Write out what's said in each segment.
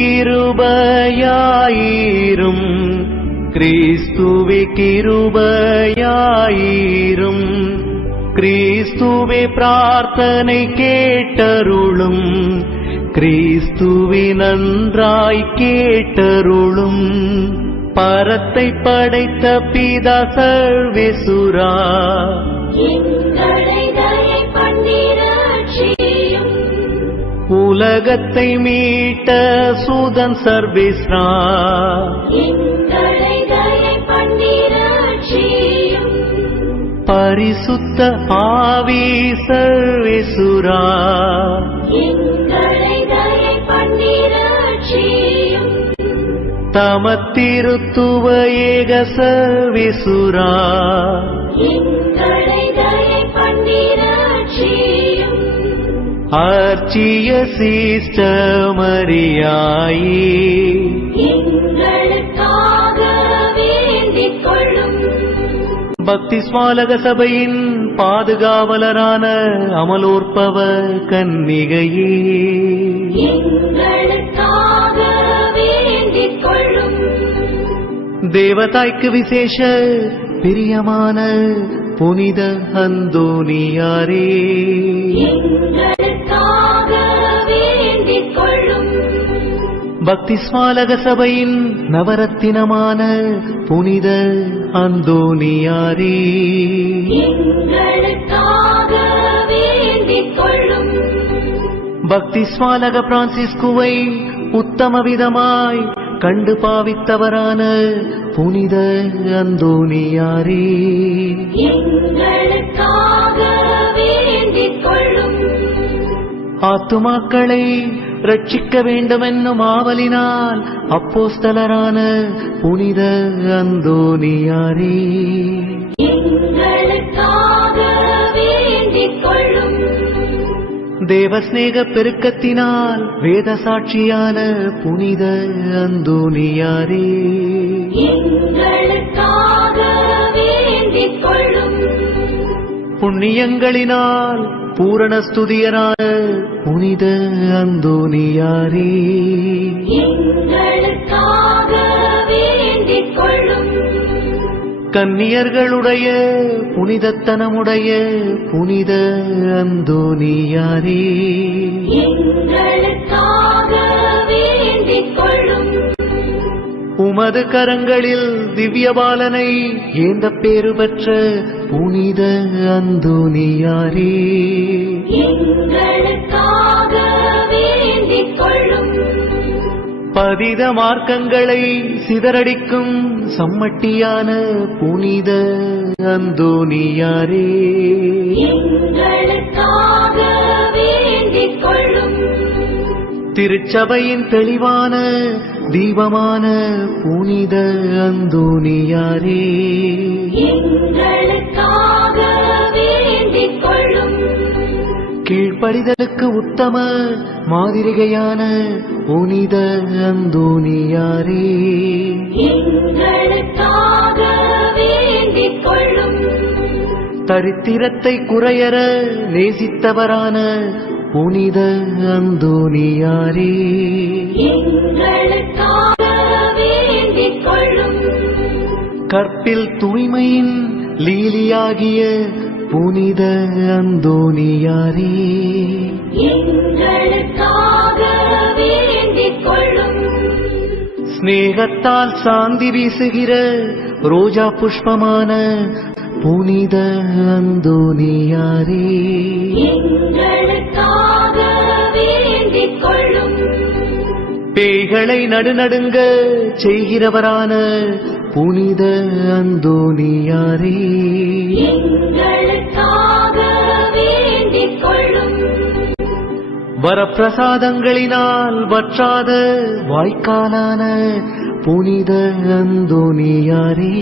கிருபையாயிரும் கிறிஸ்துவே கிருபையாயிரும் கிறிஸ்துவே பிரார்த்தனை கேட்டருளும் கிறிஸ்துவே நன்றாய் கேட்டருளும் பரத்தை படைத்த பிதா சர்வேசுரா உலகத்தை மீட்ட சூதன் சர்வேஸ்வரா பரிசுத்த ஆவி சர்வேசுரா தமத்திருத்துவ ஏக சர்வேசுரா அர்ச்சிய சிஸ்ட மரியாயே பக்தி ஸ்மாலக சபையின் பாதுகாவலரான அமலோற்பவ கன்னிகையே தேவதாய்க்கு விசேஷ பிரியமான புனித அந்தோனியாரே பக்தி ஸ்மாலக சபையின் நவரத்தினமான புனித அந்தோனியாரே பக்தி ஸ்மாலக பிரான்சிஸ்குவை உத்தம விதமாய் கண்டு பாவித்தவரான புனித அந்தோனியாரே ஆத்துமாக்களை ரட்சிக்க வேண்டுமென்னும் ஆவலினால் அப்போஸ்தலரான புனித அந்தோனியாரே தேவஸ்நேக பெருக்கத்தினால் வேத சாட்சியான புனித அந்தோனியாரே புண்ணியங்களினால் பூரண ஸ்துதியரான புனித அந்தோனியாரே கன்னியர்களுடைய புனிதத்தனமுடைய புனித அந்தோனியாரே உமது கரங்களில் திவ்யபாலனை ஏந்த பேறு பெற்ற புனித அந்தோனியாரே பதித மார்க்கங்களை சிதறடிக்கும் சம்மட்டியான புனித அந்தோனியாரே திருச்சபையின் தெளிவான தீபமான புனித அந்தோனியாரே கீழ்ப்படிதலுக்கு உத்தம மாதிரிகையான புனித அந்தோனியாரே தரித்திரத்தை குறையற நேசித்தவரான புனித அந்தோனியாரே கற்பில் தூய்மையின் லீலியாகிய புனித அந்தோனியாரே ஸ்நேகத்தால் சாந்தி வீசுகிற ரோஜா புஷ்பமான புனித அந்தோனியாரே பேய்களை நடுநடுங்க செய்கிறவரான புனித அந்தோனியாரே வரப்பிரசாதங்களினால் வற்றாத வாய்க்காலான புனித அந்தோனியாரே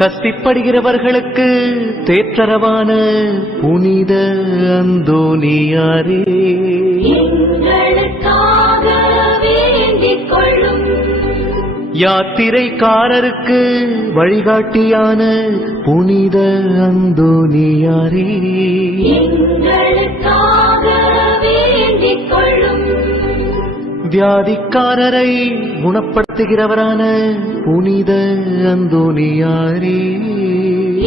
கஷ்டப்படுகிறவர்களுக்கு தேற்றரவான புனித அந்தோனியாரே யாத்திரைக்காரருக்கு வழிகாட்டியான புனித அந்தோனியாரே வியாதிக்காரரை குணப்படுத்துகிறவரான புனித அந்தோனியாரே,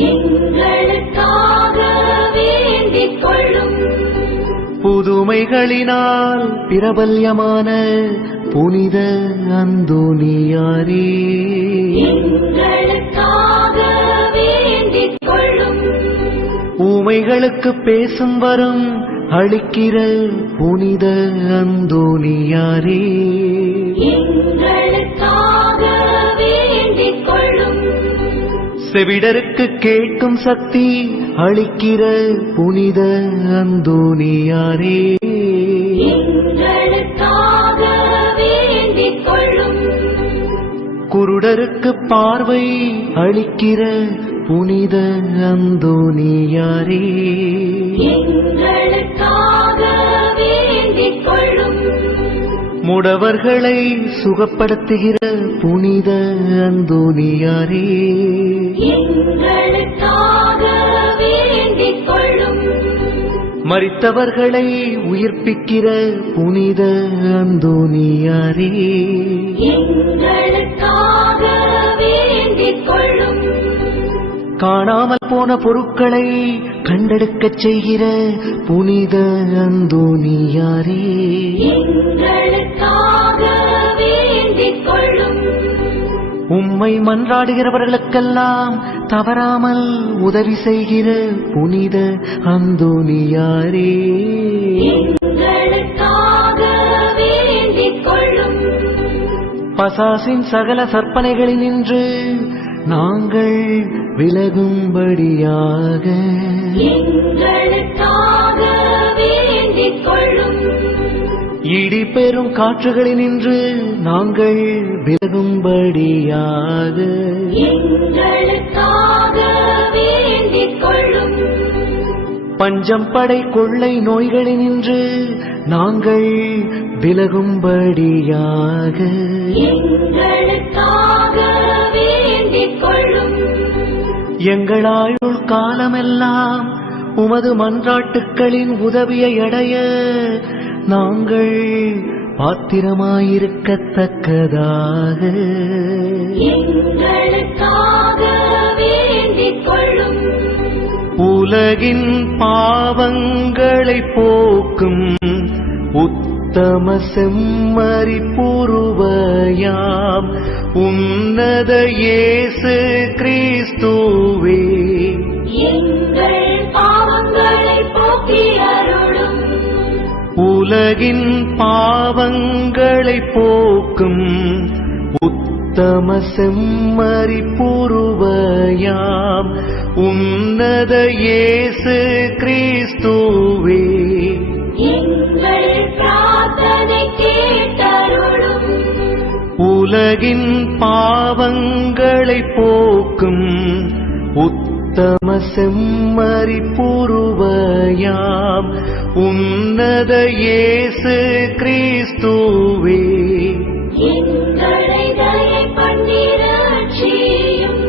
எங்களுக்காக வேண்டிக் கொள்ளும். புதுமைகளினால் பிரபல்யமான புனித அந்தோனியாரே, எங்களுக்காக வேண்டிக் கொள்ளும். ஊமைகளுக்கு பேசும் வரம் அளிக்கிற புனித அந்தோனியாரே, எங்களுக்காக வேண்டிக் கொள்ளும். செவிடருக்கு கேட்கும் சக்தி அளிக்கிற புனித அந்தோனியாரே, எங்களுக்காக வேண்டிக் கொள்ளும். குருடருக்கு பார்வை அளிக்கிற புனித அந்தோனியாரே, எங்களுக்காக வேண்டிக் கொள்ளும். முடவர்களை சுகப்படுத்துகிற புனித அந்தோனியாரே, எங்களுக்காக வேண்டிக் கொள்ளும். மரித்தவர்களை உயிர்ப்பிக்கிற புனித அந்தோனியாரே, எங்களுக்காக வேண்டிக் கொள்ளும். காணாமல் போன பொருட்களை கண்டெடுக்கச் செய்கிற புனித அந்தோனியாரே, எங்களுக்காக வேண்டிக் கொள்ளும். உம்மை மன்றாடுகிறவர்களுக்கெல்லாம் தவறாமல் உதவி செய்கிற புனித அந்தோனியாரே, எங்களுக்காக வேண்டிக் கொள்ளும். பசாசின் சகல சற்பனைகளினின்று நாங்கள் விலகும்படியாக எங்களுக்காக வேண்டிக் கொள்ளும். இடி பெரும் காற்றுகளினின்று நாங்கள் விலகும்படியாக எங்களுக்காக வேண்டிக் கொள்ளும். பஞ்சம் படை கொள்ளை நோய்களினின்று நாங்கள் விலகும்படியாக எங்களுக்காக வேண்டிக் கொள்ளும். எங்கள் ஆயுள் காலமெல்லாம் உமது மன்றாட்டுக்களின் உதவியை அடைய நாங்கள் பாத்திரமாயிருக்கத்தக்கதாக எங்களுக்காக வேண்டிக் கொள்ளும். உலகின் பாவங்களை போக்கும் உத்தம செம்மறி பூர்வயாம் உன்னத இயேசு கிறிஸ்துவே, எங்கள் பாவங்களை போக்கி அருளும். உலகின் பாவங்களை போக்கும் உத்தம செம்மறி பூர்வயாம் உன்னத இயேசு கிறிஸ்துவே, எங்கள் பிரார்த்தனை கேட்டருளும். உலகின் பாவங்களை போக்கும் உத்தம செம்மறி பூர்வயாம் உன்னத இயேசு கிறிஸ்துவே, எங்களை தயை பண்ணி ரட்சியும்.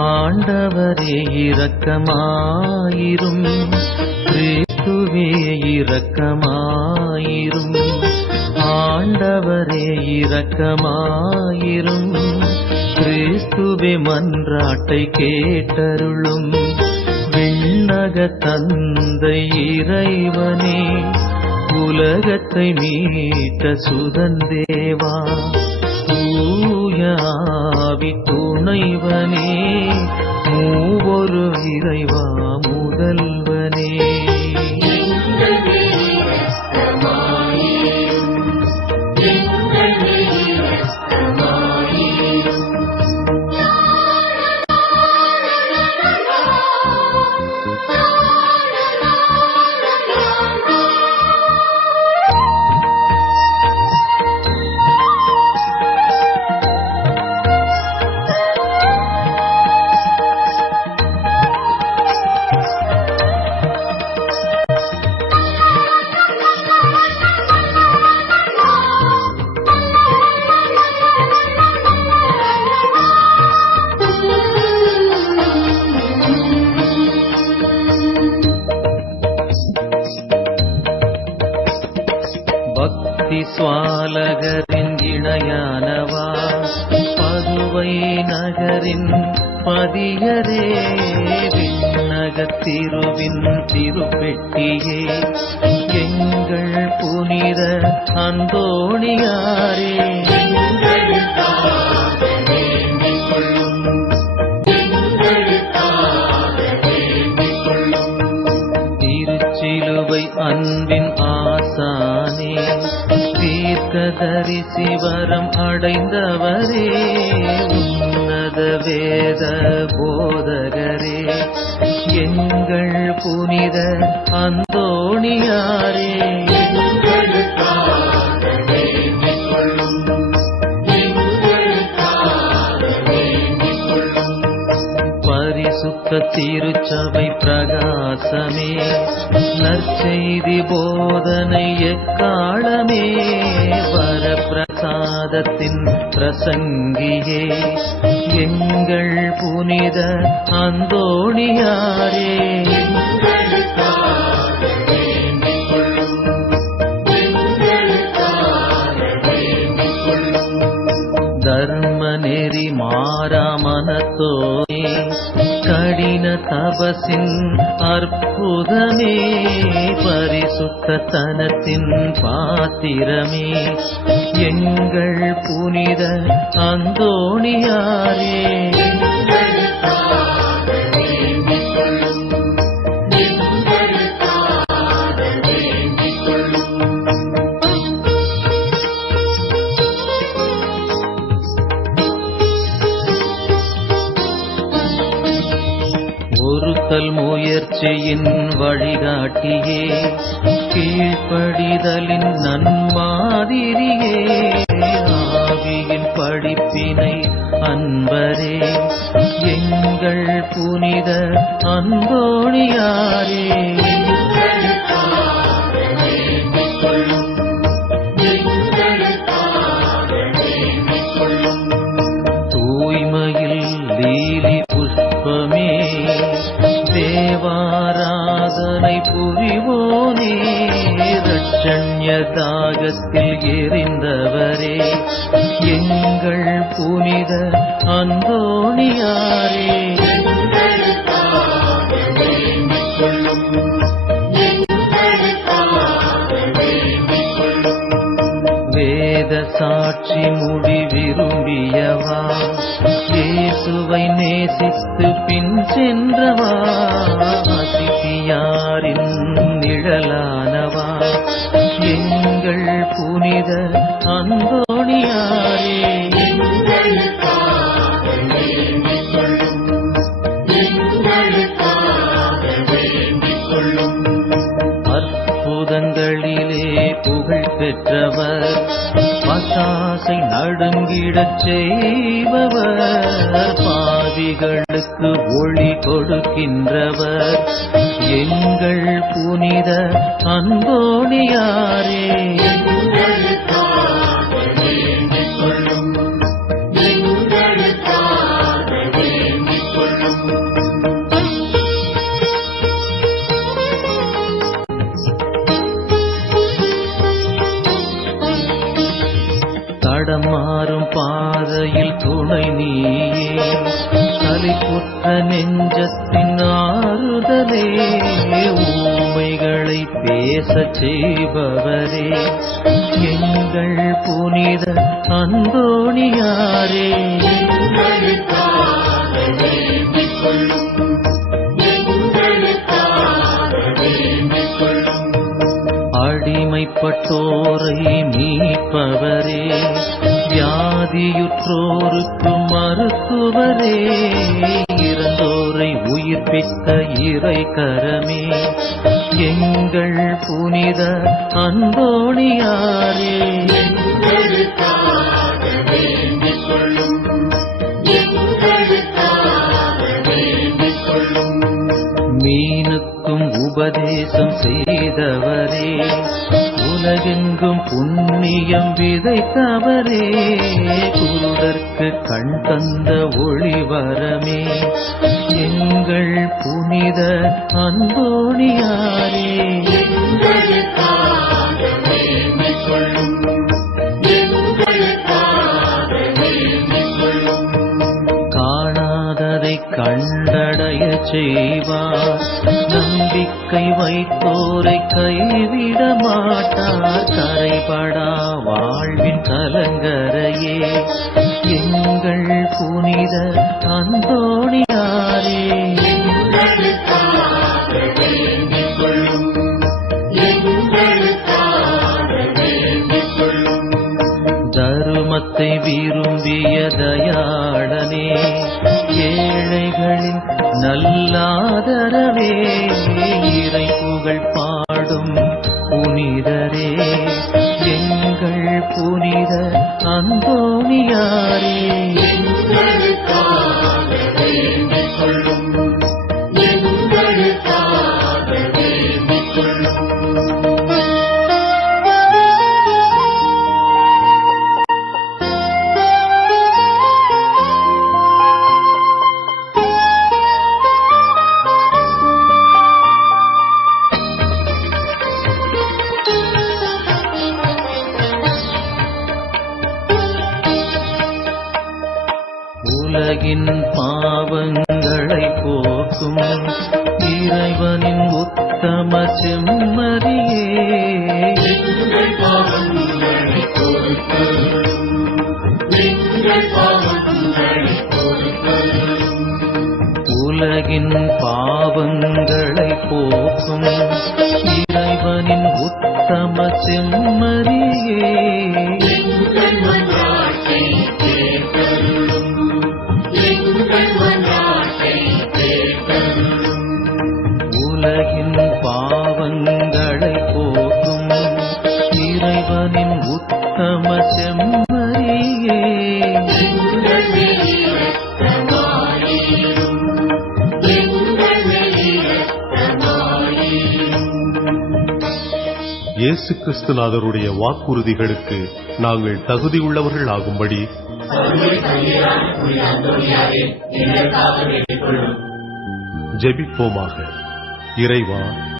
ஆண்டவரே இரக்கமாயிரும், கிறிஸ்துவே இரக்கமாயிரும். ஆண்டவரே இரக்கமாயிரும், கிறிஸ்துவே மன்றாட்டை கேட்டருளும். விண்ணக தந்தை இறைவனே, உலகத்தை மீட்ட சுதந்தேவா, தூய ஆவி துணைவனே, மூவொரு இறைவா முதல்வனே. இணையானவா பதுவை நகரின் பதியரே விண்ணகத்திருவின் திருப்பெட்டியே எங்கள் புனித அந்தோணியாரே திருச்சிலுவை அன்பின் ஆசானே தீர்க்கதரிசி வரம் அடைந்தவரே உன்னத வேத போதகரே எங்கள் புனித அந்தோணியாரே பரிசுத்த திருச்சபை பிரகாசமே நற்செய்தி போதனை எக்காலமே வரப்பிரசாதத்தின் பிரசங்கியே எங்கள் புனித அந்தோணியாரே தர்ம நெறி மாறாமனத்தோனே கடின தபசின் அற்புதமே பரிசுத்த தனத்தின் பாத்திரமே எங்கள் புனித அந்தோணியாரே ஒருத்தல் முயற்சியின் வழிகாட்டியே கீழ்ப்படிதலின் நன்மாதிரியே ஆவியின் படிப்பினை அன்பரே எங்கள் புனித அந்தோணியாரே தூய்மையில் லீலி புஷ்பமே தேவாராதனை புரிவோனே ரட்சண்ய தாகத்தில் எரிந்தவரே எங்கள் புனித அந்தோணியாரே வேத சாட்சி முடி விரும்பியவா இயேசுவை நேசித்து பின் சென்றவா அதிதியாரின் நிழலானவா எங்கள் புனித அந்தோணியாரே அற்புதங்களிலே புகழ் பெற்றவர் பசாசை நடுங்கிடச் செய்பவர் பாவிகளுக்கு ஒளி கொடுக்கின்றவர் எங்கள் புனித அந்தோணியாரே தடமாறும் பாதையில் துணை நீயே சலிப்புற்ற நெஞ்சத்தின் ஆறுதலே ஊமைகளை பேசச் செய்பவரே எங்கள் புனித அந்தோணியாரே அடிமைப்பட்டோரை மீட்பவரே வியாதியுற்றோருக்கு மருத்துவரே இறந்தோரை உயிர்ப்பித்த இறை கரமே எங்கள் புனித அந்தோணியாரே மீனுக்கும் உபதேசம் செய்தவரே உலகெங்கும் புண்ணியம் விதைத்தவரே குருடர்க்கு கண் தந்த ஒளிவரமே எங்கள் புனித அந்தோணியாரே காணாததை கண்டடைய செய்வார், நம்பிக்கை வைத்தோரை கைவிட மாட்டார். கரைபடா வாழ்வின் கலங்கரையே எங்கள் புனித அந்தோணியாரே, தருமத்தை விரும்பிய தயாளனே, ஏழைகளின் நல்லாதரவே, இறை புகழ் பாடும் புனிதரே, எங்கள் புனித அந்தோணியாரே, உலகின் பாவங்களை போக்கும் இறைவனின் உத்தம செம்மறியே, உலகின் பாவங்களை போக்கும் இறைவனின் உத்தம செம்மறியே, உலகின் பாவங்களை போக்கும் இறைவனின் உத்தம செம்மறியே, இயேசு கிறிஸ்துநாதருடைய வாக்குறுதிகளுக்கு நாங்கள் தகுதியுள்ளவர்கள் ஆகும்படி ஜெபிப்போமாக. இறைவா,